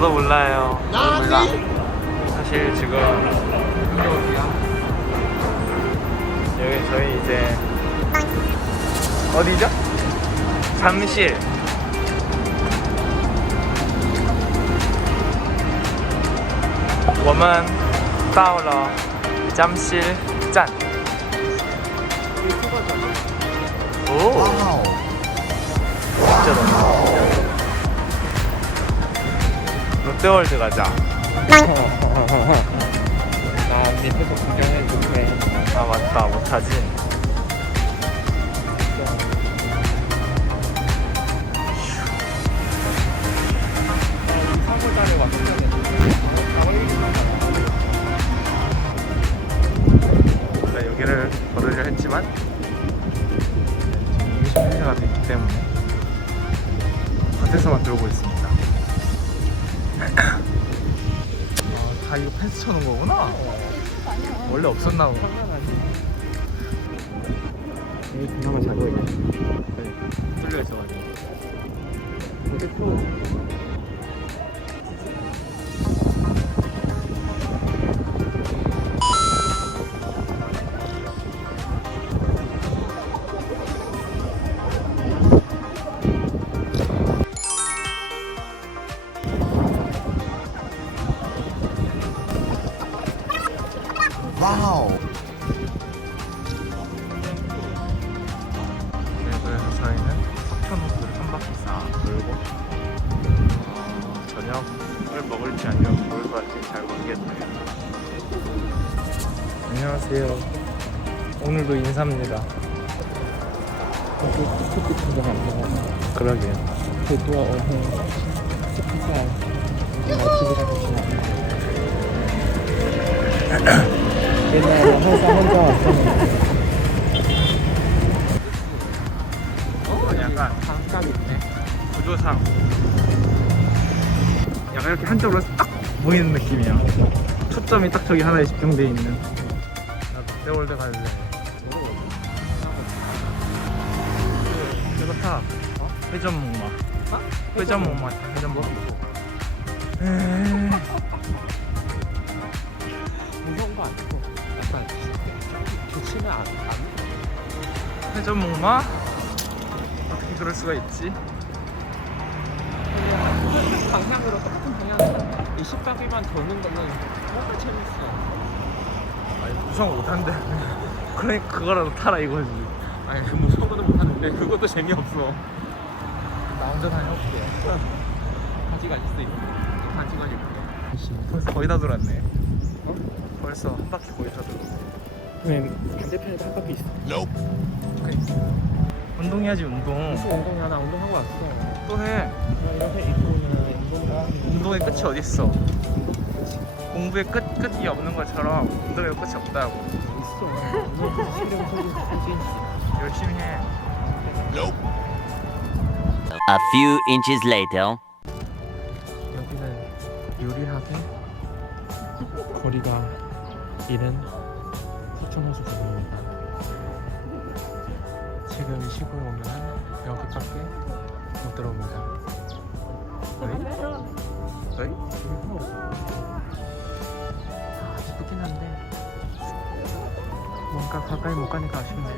저도 몰라요. 아, 몰라. 네. 사실 지금 여기 저희 이제 어디죠? 잠실. 워먼 따올러 잠실 짠. 오. 진짜 많다. 롯데월드 가자. 나 밑에서 구경해줄게. 아 맞다 못하지. 원래 여기를 걸으려 했지만 지금 20분째가 됐기 때문에 밭에서만 들고 있습니다. 아, 다 이거 펜스 쳐놓은 거구나. 원래 없었나 보다. 여기 그나마 잘 보이네. 뚫려 있어가지고. 와우. 네, 그래서 저희는 석촌호수를 한 바퀴 싹 돌고 어, 저녁을 먹을지 아니면 먹을 것 같지 잘 모르겠네요. 안녕하세요. 오늘도 인사입니다. 먹어. 그러게요. 옛날에 항상 혼자 왔었는데. 어, 약간 방각 있네. 구조상 약간 이렇게 한쪽으로 딱 보이는 느낌이야. 초점이 딱 저기 하나에 집중돼 있는. 나도 롯데월드 갈래. 이거 타. 어? 회전 목마. 어? 회전 목마. 회전 목마. 무서운 거 아니고 약간 좋지는 않, 않 회전 목마? 어떻게 그럴 수가 있지? 방향으로 똑같은 방향으로 이 10바퀴만 도는 거는 뭔가 재밌어. 아니 거 못한대. 그러니까 그거라도 타라 이거지. 아니 그 무서운 거는 못하는데 그것도 재미없어. 나 혼자 다녀올게. 가지가 있어 있어. 가지가 있고. 벌써 거의 다 돌았네. 어? 벌써 한 바퀴 돌았어. 왜 반대편에도 한 바퀴 있어. 운동해야지 운동. 무슨 운동이야? 나 운동하고 왔어. 또 해. 나 이렇게 입고 오면 운동을 하는 운동의 끝이 어딨어? 공부의 끝 끝이 없는 것처럼 운동의 끝이 없다고. 있어. 운동 실력 소리 할수 있어. 열심히 해. A few inches later. 이른 석촌호수 부근입니다. 지금 이 시골 오면은 여기밖에 못 들어옵니다. 너희? 너희? 아, 예쁘긴 한데 뭔가 가까이 못 가니까 아쉽네.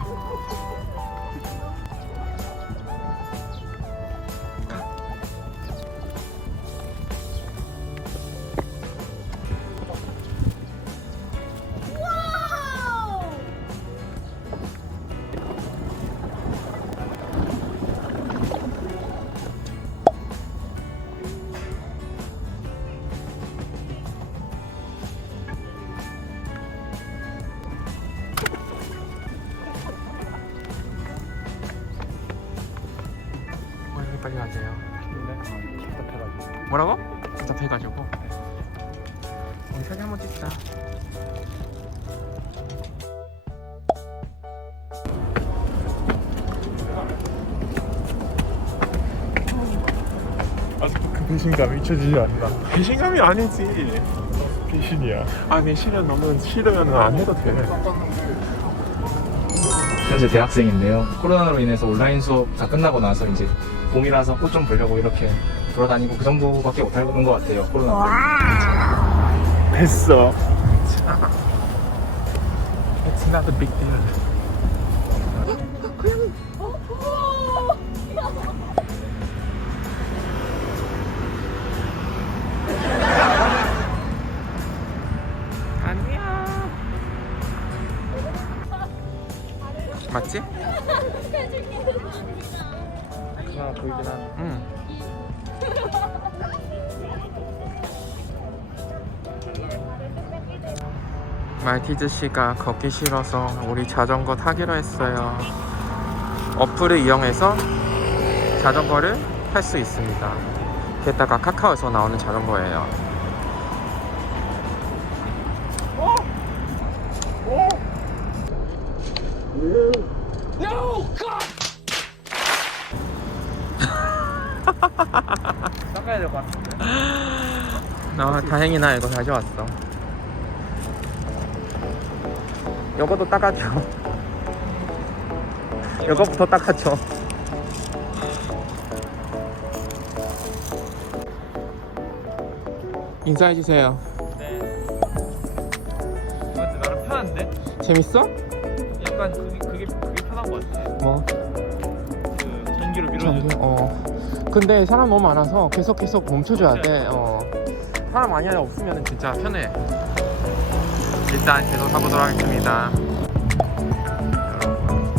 빨리 가세요. 답답해가지고. 뭐라고? 답답해가지고. 우리 사진 한번 찍자. 그 배신감 잊혀지지 않나. 배신감이 아니지. 배신이야. 아니 싫으면 너는 싫으면 안 해도 돼. 현재 대학생인데요. 코로나로 인해서 온라인 수업 다 끝나고 나서 이제 봄이라서 꽃 좀 보려고 이렇게 돌아다니고 그 정도밖에 못 하는 것 같아요 코로나 됐어. It's not a big deal. 맞지? 하나 보이긴 하네 응. 말티즈 씨가 걷기 싫어서 우리 자전거 타기로 했어요. 어플을 이용해서 자전거를 탈 수 있습니다. 게다가 카카오에서 나오는 자전거예요. 닦아야 될 것 같은데 아, 다행이나 이거 가져왔어. 요것도 닦아줘. 요거부터 닦아줘. 인사해주세요. 네 맞지 나름 편한데? 재밌어? 약간 그게, 그게, 그게 편한 것 같아 뭐? 그 전기로 밀어주는? 어. 근데 사람 너무 많아서 계속 계속 멈춰줘야 돼. 어. 사람 많이 없으면 진짜 편해. 일단 계속 타보도록 하겠습니다. 여러분,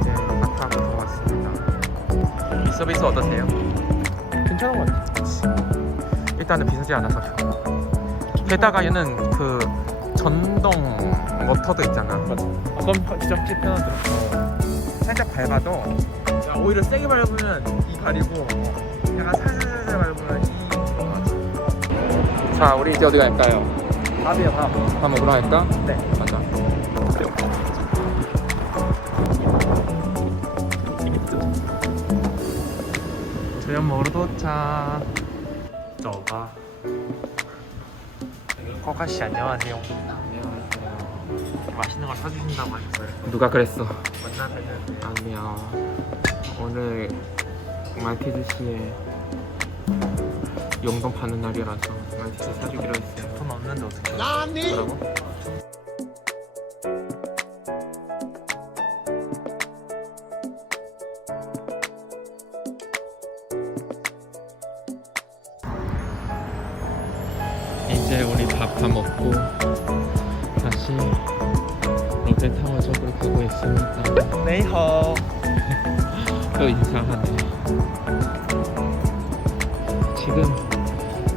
이제 마트하고 들어왔습니다. 이 서비스 어떠세요? 괜찮은 것 같아. 일단은 비싸지 않아서 좋아. 게다가 얘는 그 전동 모터도 있잖아. 그건 진짜 확실히 편하더라 살짝 밟아도 야, 오히려 세게 밟으면 이 가리고 약간 살살살 밟으면 이자 우리 이제 어디 갈까요? 밥이야 밥밥 먹으러 갈까? 네. 가자. 저녁 먹으러 도착. 저가. 코카 씨 안녕하세요. 맛있는 걸 사주신다고 하셨어요 누가 그랬어? 만나면은 안녕. 오늘 말티즈 씨의 용돈 받는 날이라서 말티즈 사주기로 했어요. 돈 없는데 어떻게 뭐라고? 이제 우리 밥 다 먹고 다시 롯데타워 쪽으로 가고 있습니다. 네이허 또 인사하네. 지금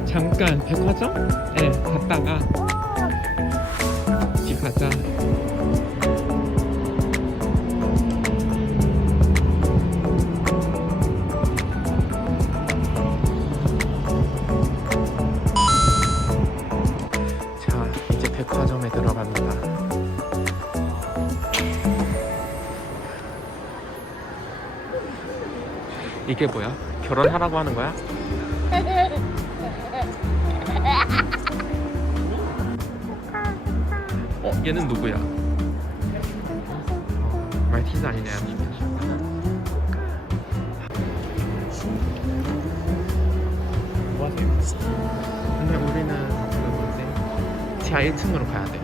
잠깐 백화점에 갔다가 집 가자. 자, 이게 뭐야? 결혼하라고 하는 거야? 어, 얘는 누구야? 어, 말티즈 아니네. 근데 우리는 이제 지하 1층으로 가야 돼.